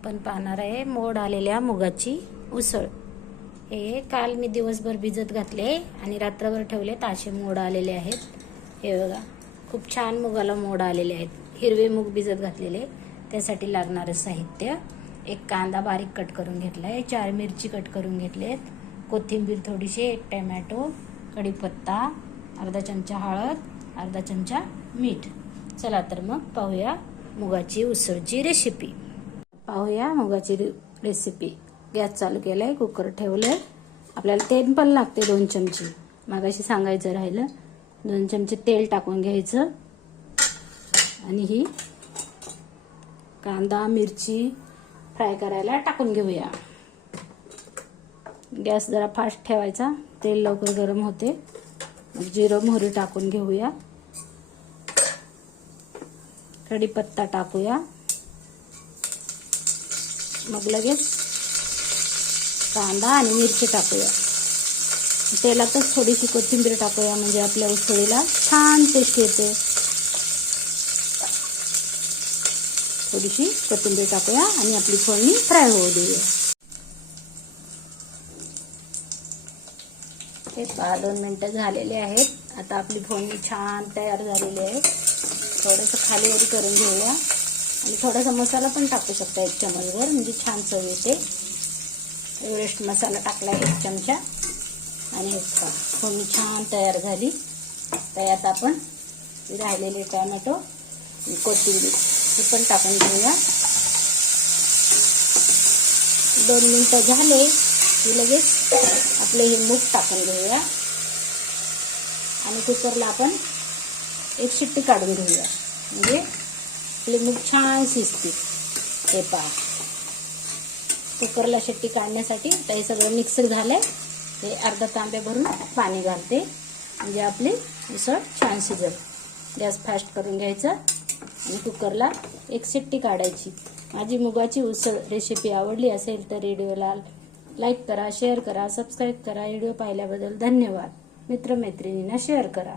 आपण पाहणार आहे मोड आलेल्या मुगाची उसळ. हे काल मी दिवसभर भिजत घातले आणि रात्रभर ठेवले ताशे मोड आलेले आहेत. हे बघा खूप छान मुगाला मोड आलेले आहेत. हिरवे मूग भिजत घातलेले त्यासाठी लागणारं साहित्य. एक कांदा बारीक कट करून घेतला आहे चार मिरची कट करून घेतलेत. कोथिंबीर थोडीशी एक टमॅटो कढीपत्ता अर्धा चमचा हळद अर्धा चमचा मीठ. चला तर मग पाहूया मुगाची उसळची रेसिपी पाहूया मुगाची रेसिपी गॅस चालू केलाय कुकर ठेवलंय. आपल्याला तेल पण लागते दोन चमचे. मागाशी सांगायचं राहिलं दोन चमचे तेल टाकून घ्यायचं. आणि ही कांदा मिरची फ्राय करायला टाकून घेऊया. गॅस जरा फास्ट ठेवायचा तेल लवकर गरम होते. मग जिरं मोहरी टाकून घेऊया. कढीपत्ता टाकूया. मग लगेच कांदा आणि मिरची टाकूया. तेलातच थोडीशी कोथिंबीर टाकूया म्हणजे आपल्या उसळीला छान टेस्ट येते. थोडीशी कोथिंबीर टाकूया आणि आपली फोडणी फ्राय होऊ देऊया. हे पहा दोन मिनटं झालेले आहेत. आता आपली फोडणी छान तयार झालेली आहे. थोडंसं खालीवरी करून घेऊया. आणि थोडासा मसाला पण टाकू शकता एक चमचभर म्हणजे छान चव येते. एव्हरेस्ट मसाला टाकला एक चमचा. आणि हे फोडणी छान तयार झाली. त्यात आपण राहिलेले टोमॅटो कोथिंबीर हे पण टाकून घेऊया. दोन मिनटं झाले की लगेच आपले हे मूग टाकून घेऊया. आणि कुकरला आपण एक शिट्टी काढून घेऊया. म्हणजे आपले मूग छान शिजतील हे पहा. कुकरला शेट्टी काढण्यासाठी आता हे सगळं मिक्सर झालंय. हे अर्धा तांब्या भरून पाणी घालते. म्हणजे आपली उसळ छान शिजल. गॅस फास्ट करून घ्यायचं. आणि कुकरला एक शिट्टी काढायची. माझी मुगाची उसळ रेसिपी आवडली असेल तर व्हिडिओला लाईक करा शेअर करा सबस्क्राईब करा. व्हिडिओ पाहिल्याबद्दल धन्यवाद. मित्रमैत्रिणींना शेअर करा.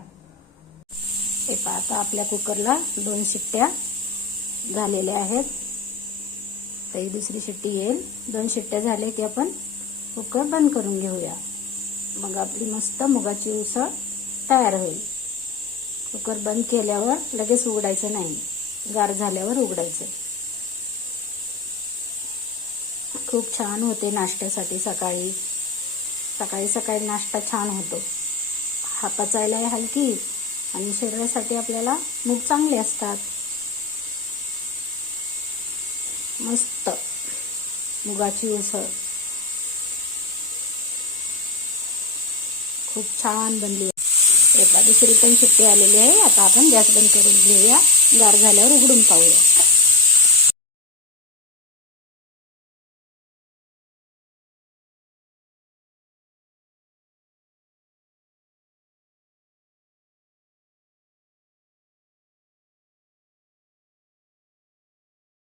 हे पहा आता आपल्या कुकरला दोन शिट्ट्या झालेले आहेत. तर ही दुसरी शिट्टी येईल. दोन शिट्ट्या झाल्या की आपण कुकर बंद करून घेऊया. मग आपली मस्त मुगाची उसळ तयार होईल. कुकर बंद केल्यावर लगेच उघडायचं नाही. गार झाल्यावर उघडायचं. खूप छान होते नाश्त्यासाठी सकाळी. सकाळी सकाळी नाश्ता छान होतो. हा पचायलाही हलकी आणि शरीरासाठी आपल्याला मूग चांगले असतात. मस्त. मुगाची उसळ. खूप छान बनली. एका दुसरी पण शिट्टी आलेली आहे. आता आपण गॅस बंद करून घेऊया. गार झाल्यावर उघडून पाहूया.